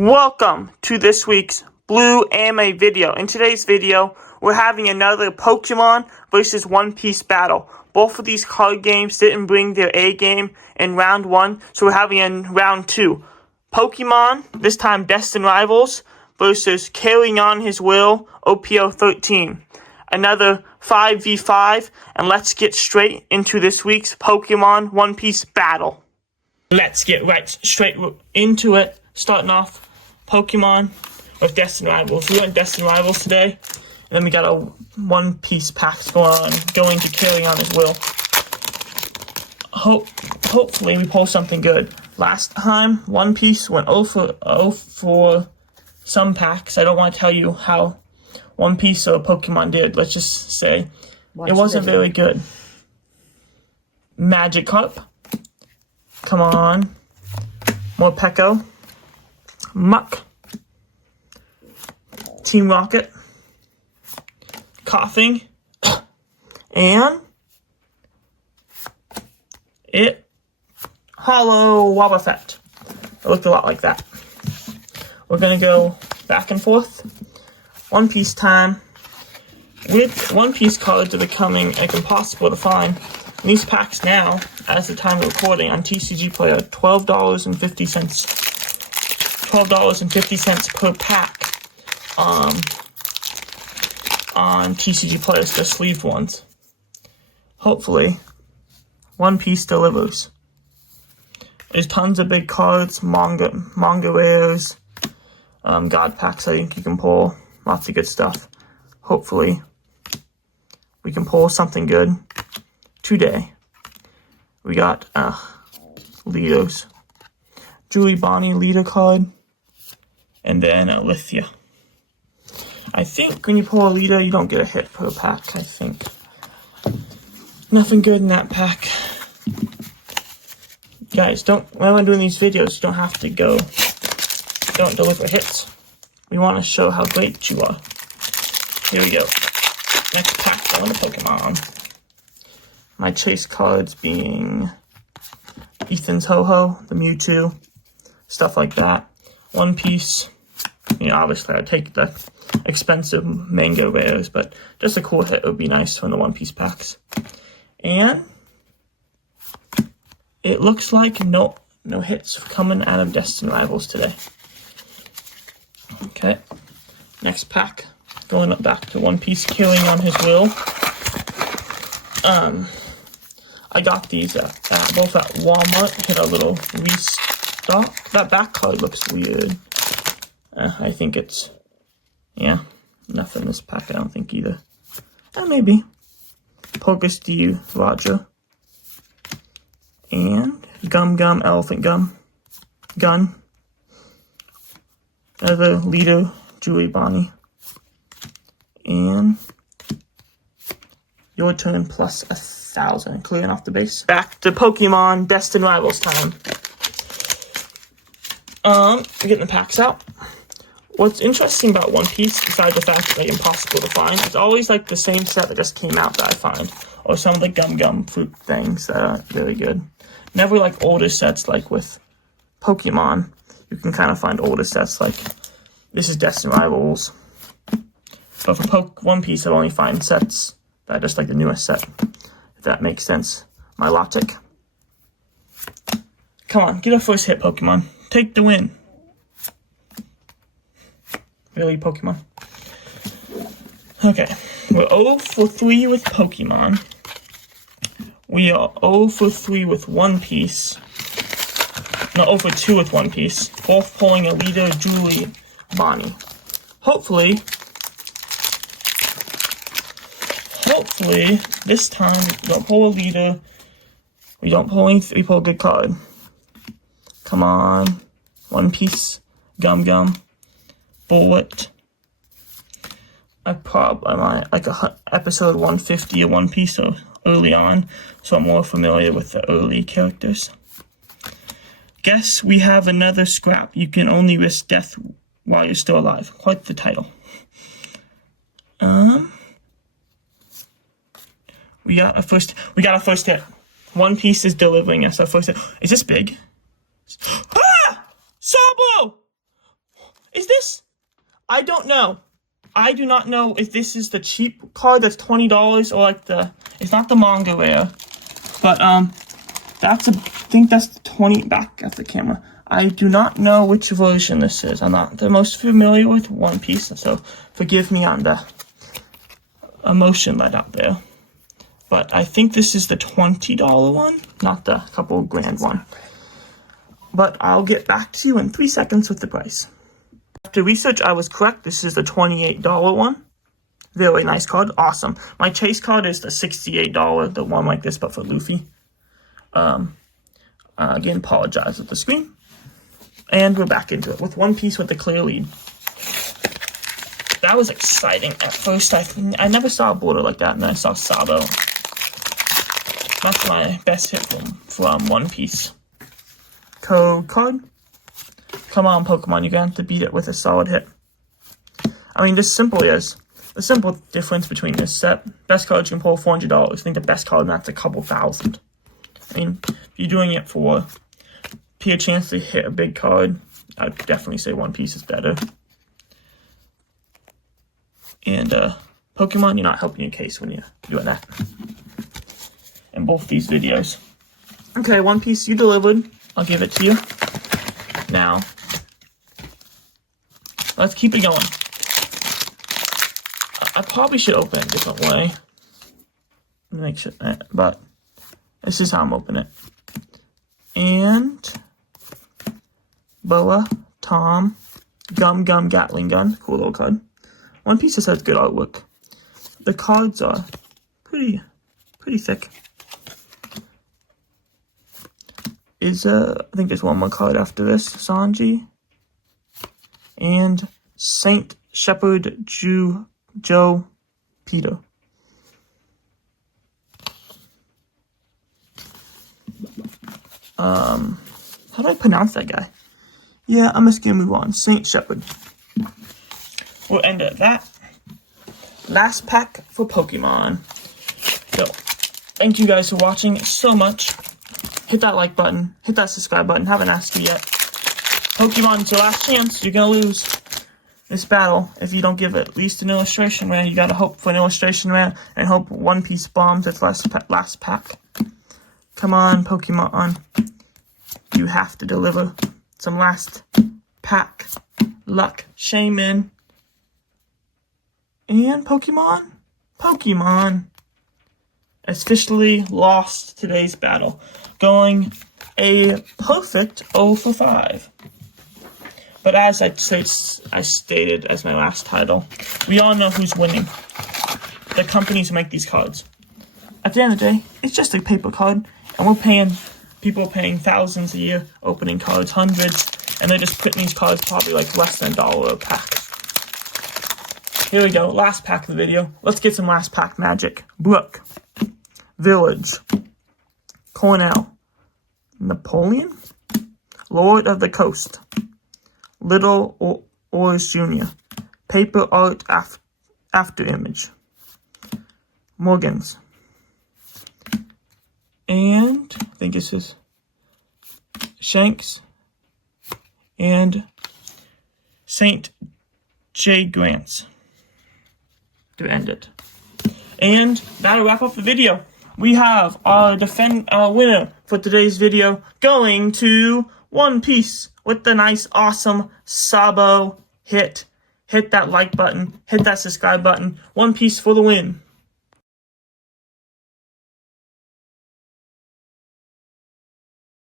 Welcome to this week's Blue Anime video. In today's video, we're having another Pokemon versus One Piece battle. Both of these card games didn't bring their A game in round 1, so we're having in round 2. Pokemon, this time Destined Rivals, versus Carrying On His Will, OPO 13. Another 5v5, and let's get straight into this week's Pokemon One Piece battle. Let's get straight into it. Starting off, Pokemon with Destined Rivals. We went Destined Rivals today. And then we got a One Piece packs going to Carrying On His Will. Hopefully we pull something good. Last time, One Piece went 0 for some packs. I don't want to tell you how One Piece or Pokemon did. Let's just say it wasn't very good. Magikarp. Come on. Morpeko. Muck, Team Rocket, Coughing, and Hollow Wobbuffet. It looked a lot like that. We're going to go back and forth. One Piece time. With One Piece cards are becoming impossible to find. And these packs now, as the time of recording on TCG Player, $12.50. $12.50 per pack on TCG Players, the sleeved ones. Hopefully, One Piece delivers. There's tons of big cards, manga rares, god packs I think you can pull. Lots of good stuff. Hopefully, we can pull something good today. We got Leaders. Julie Bonnie leader card. And then a Lithia. I think when you pull a leader, you don't get a hit per pack, I think. Nothing good in that pack. Guys, when I'm doing these videos, you don't have to don't deliver hits. We want to show how great you are. Here we go. Next pack, going to Pokemon. My chase cards being Ethan's Ho-Ho, the Mewtwo, stuff like that. One Piece. Obviously I'd take the expensive mango rares, but just a cool hit would be nice from the One Piece packs. And it looks like no hits coming out of Destined Rivals today. Okay, next pack, going up back to One Piece, Carrying On His Will. I got these both at Walmart. Hit a little restock. That back card looks weird. I think it's, nothing in this pack, I don't think either. Maybe. Pokesteel Roger. And Gum Elephant Gun. Another leader, Julie Bonnie. And your turn plus 1,000, clearing off the base. Back to Pokemon Destined Rivals time. Getting the packs out. What's interesting about One Piece, besides the fact that they're impossible to find, it's always like the same set that just came out that I find. Or some of the gum fruit things that aren't very good. Never like older sets like with Pokemon. You can kind of find older sets like, this is Destined Rivals. But for One Piece, I only find sets that are just like the newest set. If that makes sense. Milotic. Come on, get a first hit, Pokemon. Take the win. Really, Pokemon? Okay, we're 0 for 3 with Pokemon. We are 0 for 3 with One Piece. No, 0 for 2 with One Piece. Both pulling a leader, Julie Bonnie. Hopefully, this time we don't pull a leader. We don't pull anything. We pull a good card. Come on, One Piece, Gum. Bullet. I'm like episode 150 of One Piece, so early on, so I'm more familiar with the early characters. Guess we have another scrap. You can only risk death while you're still alive. Quite the title. We got a first hit. One Piece is delivering us our first hit. Is this big? Ah! Sabo! Is this? I don't know. I do not know if this is the cheap card that's $20 or like it's not the manga rare. But, I think that's the 20, back at the camera. I do not know which version this is. I'm not the most familiar with One Piece, so forgive me on the emotion let out there. But I think this is the $20 one, not the couple grand one. But I'll get back to you in 3 seconds with the price. After research, I was correct. This is the $28 one. Very nice card. Awesome. My chase card is the $68, the one like this, but for Luffy. Again, apologize with the screen. And we're back into it with One Piece with the clear lead. That was exciting. At first, I never saw a border like that, and then I saw Sabo. That's my best hit from One Piece. Code card. Come on, Pokemon, you're going to have to beat it with a solid hit. I mean, this simply is. The simple difference between this set, best cards you can pull $400. I think the best card, that's a couple thousand. I mean, if you're doing it for a chance to hit a big card, I'd definitely say One Piece is better. And Pokemon, you're not helping your case when you're doing that. In both these videos. Okay, One Piece, you delivered. I'll give it to you. Now, let's keep it going. I probably should open it a different way. Make sure, but this is how I'm opening it. And Boa, Tom, Gum Gatling Gun, cool little card. One Piece just has good artwork. The cards are pretty thick. I think there's one more card after this. Sanji and Saint Shepherd Joe Peter. How do I pronounce that guy? Yeah, I'm just gonna move on. Saint Shepherd. We'll end at that. Last pack for Pokemon. So, thank you guys for watching so much. Hit that like button. Hit that subscribe button. Haven't asked you yet. Pokemon, it's your last chance. You're gonna lose this battle if you don't give at least an illustration rare. You gotta hope for an illustration rare and hope One Piece bombs its last pack. Come on, Pokemon. You have to deliver some last pack luck. Shaman. And Pokemon officially lost today's battle, going a perfect 0 for 5. But as I stated as my last title, we all know who's winning. The companies who make these cards. At the end of the day, it's just a paper card, and people are paying thousands a year, opening cards, hundreds, and they're just printing these cards probably like less than $1 a pack. Here we go, last pack of the video. Let's get some last pack magic. Brook, Village, Cornell, Napoleon, Lord of the Coast, Little Oars Jr., Paper Art After Image, Morgan's, and I think this is Shanks, and St. J. Grants to end it. And that'll wrap up the video. We have our winner for today's video going to One Piece with the nice, awesome Sabo hit. Hit that like button. Hit that subscribe button. One Piece for the win.